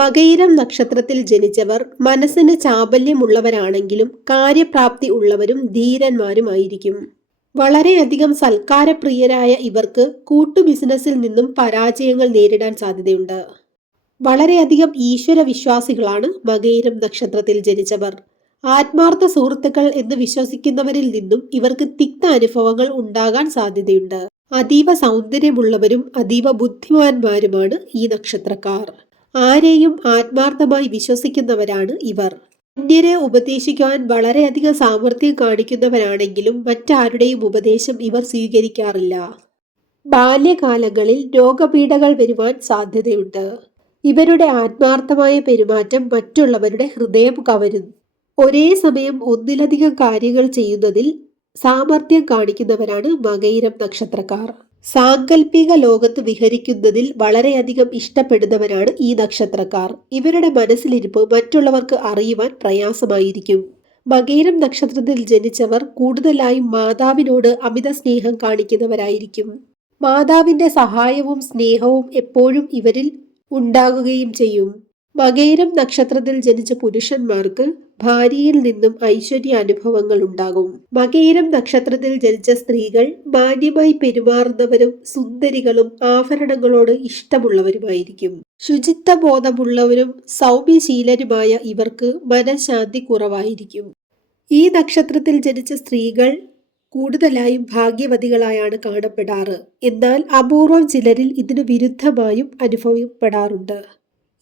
മകയിരം നക്ഷത്രത്തിൽ ജനിച്ചവർ മനസ്സിന് ചാബല്യമുള്ളവരാണെങ്കിലും കാര്യപ്രാപ്തി ഉള്ളവരും ധീരന്മാരുമായിരിക്കും. വളരെയധികം സൽക്കാരപ്രിയരായ ഇവർക്ക് കൂട്ടു ബിസിനസ്സിൽ നിന്നും പരാജയങ്ങൾ നേരിടാൻ സാധ്യതയുണ്ട്. വളരെയധികം ഈശ്വര വിശ്വാസികളാണ് മകയിരം നക്ഷത്രത്തിൽ ജനിച്ചവർ. ആത്മാർത്ഥ സുഹൃത്തുക്കൾ എന്ന് വിശ്വസിക്കുന്നവരിൽ നിന്നും ഇവർക്ക് തിക്ത അനുഭവങ്ങൾ ഉണ്ടാകാൻ സാധ്യതയുണ്ട്. അതീവ സൗന്ദര്യമുള്ളവരും അതീവ ബുദ്ധിമാന്മാരുമാണ് ഈ നക്ഷത്രക്കാർ. ആരെയും ആത്മാർത്ഥമായി വിശ്വസിക്കുന്നവരാണ് ഇവർ. അന്യരെ ഉപദേശിക്കുവാൻ വളരെയധികം സാമർഥ്യം കാണിക്കുന്നവരാണെങ്കിലും മറ്റാരുടെയും ഉപദേശം ഇവർ സ്വീകരിക്കാറില്ല. ബാല്യകാലങ്ങളിൽ രോഗപീഠകൾ വരുവാൻ സാധ്യതയുണ്ട്. ഇവരുടെ ആത്മാർത്ഥമായ പെരുമാറ്റം മറ്റുള്ളവരുടെ ഹൃദയം കവരുന്നു ഒരേ സമയം ഒന്നിലധികം കാര്യങ്ങൾ ചെയ്യുന്നതിൽ സാമർഥ്യം കാണിക്കുന്നവരാണ് മകയിരം നക്ഷത്രക്കാർ. സാങ്കല്പിക ലോകത്ത് വിഹരിക്കുന്നതിൽ വളരെയധികം ഇഷ്ടപ്പെടുന്നവരാണ് ഈ നക്ഷത്രക്കാർ. ഇവരുടെ മനസ്സിലിരിപ്പ് മറ്റുള്ളവർക്ക് അറിയുവാൻ പ്രയാസമായിരിക്കും. മകേരം നക്ഷത്രത്തിൽ ജനിച്ചവർ കൂടുതലായും മാതാവിനോട് അമിത സ്നേഹം കാണിക്കുന്നവരായിരിക്കും. മാതാവിന്റെ സഹായവും സ്നേഹവും എപ്പോഴും ഇവരിൽ ഉണ്ടാകുകയും ചെയ്യും. മകയിരം നക്ഷത്രത്തിൽ ജനിച്ച പുരുഷന്മാർക്ക് ഭാര്യയിൽ നിന്നും ഐശ്വര്യ അനുഭവങ്ങൾ ഉണ്ടാകും മകയിരം നക്ഷത്രത്തിൽ ജനിച്ച സ്ത്രീകൾ മാന്യമായി പെരുമാറുന്നവരും സുന്ദരികളും ആഭരണങ്ങളോട് ഇഷ്ടമുള്ളവരുമായിരിക്കും. ശുചിത്വ ബോധമുള്ളവരും സൗമ്യശീലരുമായ ഇവർക്ക് മനഃശാന്തി കുറവായിരിക്കും. ഈ നക്ഷത്രത്തിൽ ജനിച്ച സ്ത്രീകൾ കൂടുതലായും ഭാഗ്യവതികളായാണ് കാണപ്പെടാറ്. എന്നാൽ അപൂർവം ചിലരിൽ ഇതിനു വിരുദ്ധമായും അനുഭവപ്പെടാറുണ്ട്.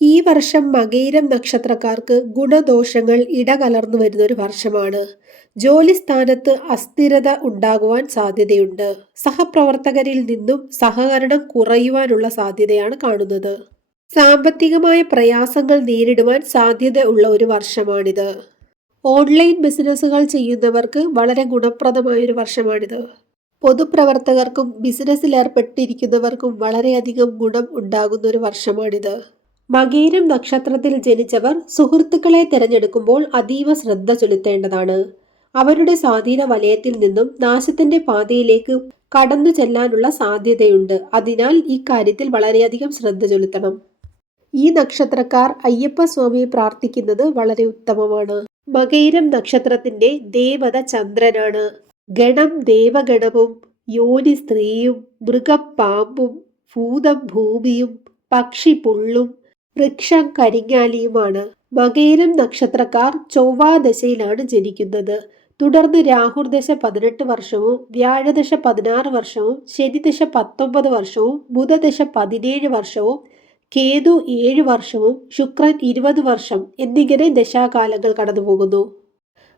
ഈ വർഷം മകയിരം നക്ഷത്രക്കാർക്ക് ഗുണദോഷങ്ങൾ ഇടകലർന്നു വരുന്ന ഒരു വർഷമാണ്. ജോലി സ്ഥാനത്ത് അസ്ഥിരത ഉണ്ടാകുവാൻ സാധ്യതയുണ്ട്. സഹപ്രവർത്തകരിൽ നിന്നും സഹകരണം കുറയുവാനുള്ള സാധ്യതയാണ് കാണുന്നത്. സാമ്പത്തികമായ പ്രയാസങ്ങൾ നേരിടുവാൻ സാധ്യത ഉള്ള ഒരു വർഷമാണിത്. ഓൺലൈൻ ബിസിനസ്സുകൾ ചെയ്യുന്നവർക്ക് വളരെ ഗുണപ്രദമായ ഒരു വർഷമാണിത്. പൊതുപ്രവർത്തകർക്കും ബിസിനസ്സിൽ ഏർപ്പെട്ടിരിക്കുന്നവർക്കും വളരെയധികം ഗുണം ഉണ്ടാകുന്ന ഒരു വർഷമാണിത്. മകീരം നക്ഷത്രത്തിൽ ജനിച്ചവർ സുഹൃത്തുക്കളെ തിരഞ്ഞെടുക്കുമ്പോൾ അതീവ ശ്രദ്ധ ചെലുത്തേണ്ടതാണ്. അവരുടെ സ്വാധീന വലയത്തിൽ നിന്നും നാശത്തിന്റെ പാതയിലേക്ക് കടന്നു ചെല്ലാനുള്ള സാധ്യതയുണ്ട്. അതിനാൽ ഈ കാര്യത്തിൽ വളരെയധികം ശ്രദ്ധ ചെലുത്തണം. ഈ നക്ഷത്രക്കാർ അയ്യപ്പ സ്വാമിയെ പ്രാർത്ഥിക്കുന്നത് വളരെ ഉത്തമമാണ്. മകയിരം നക്ഷത്രത്തിന്റെ ദേവത ചന്ദ്രനാണ്. ഗണം ദേവഗണവും യോനി സ്ത്രീയും മൃഗം പാമ്പും ഭൂതം ഭൂമിയും പക്ഷി പുള്ളും വൃക്ഷം കരിങ്ങാലിയുമാണ്. മകേരം നക്ഷത്രക്കാർ ചൊവ്വാദശയിലാണ് ജനിക്കുന്നത്. തുടർന്ന് രാഹുർദശ പതിനെട്ട് വർഷവും വ്യാഴദശ പതിനാറ് വർഷവും ശനിദശ പത്തൊമ്പത് വർഷവും ബുധദശ പതിനേഴ് വർഷവും കേതു ഏഴ് വർഷവും ശുക്രൻ ഇരുപത് വർഷം എന്നിങ്ങനെ ദശാകാലങ്ങൾ കടന്നുപോകുന്നു.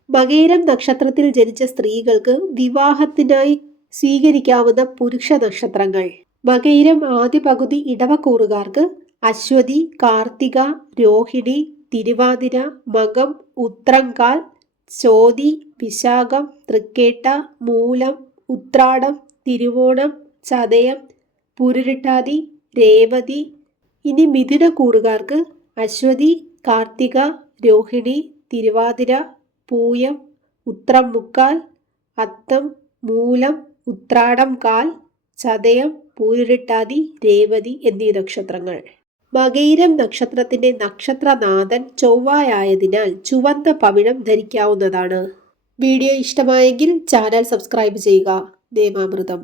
മകേരം നക്ഷത്രത്തിൽ ജനിച്ച സ്ത്രീകൾക്ക് വിവാഹത്തിനായി സ്വീകരിക്കാവുന്ന പുരുഷ നക്ഷത്രങ്ങൾ. മകയിരം ആദ്യ പകുതി ഇടവക്കൂറുകാർക്ക് അശ്വതി കാർത്തിക രോഹിണി തിരുവാതിര മകം ഉത്രങ്കാൽ ചോതി വിശാഖം തൃക്കേട്ട മൂലം ഉത്രാടം തിരുവോണം ചതയം പുരുരുട്ടാതി രേവതി. ഇനി മിഥുന കൂറുകാർക്ക് അശ്വതി കാർത്തിക രോഹിണി തിരുവാതിര പൂയം ഉത്രം മുക്കാൽ അത്തം മൂലം ഉത്രാടം കാൽ ചതയം പൂരുരുട്ടാതി രേവതി എന്നീ നക്ഷത്രങ്ങൾ. മകയിരം നക്ഷത്രത്തിന്റെ നക്ഷത്രനാഥൻ ചൊവ്വായായതിനാൽ ചുവന്ന പവിഴം ധരിക്കാവുന്നതാണ്. വീഡിയോ ഇഷ്ടമായെങ്കിൽ ചാനൽ സബ്സ്ക്രൈബ് ചെയ്യുക. ദേമാമൃതം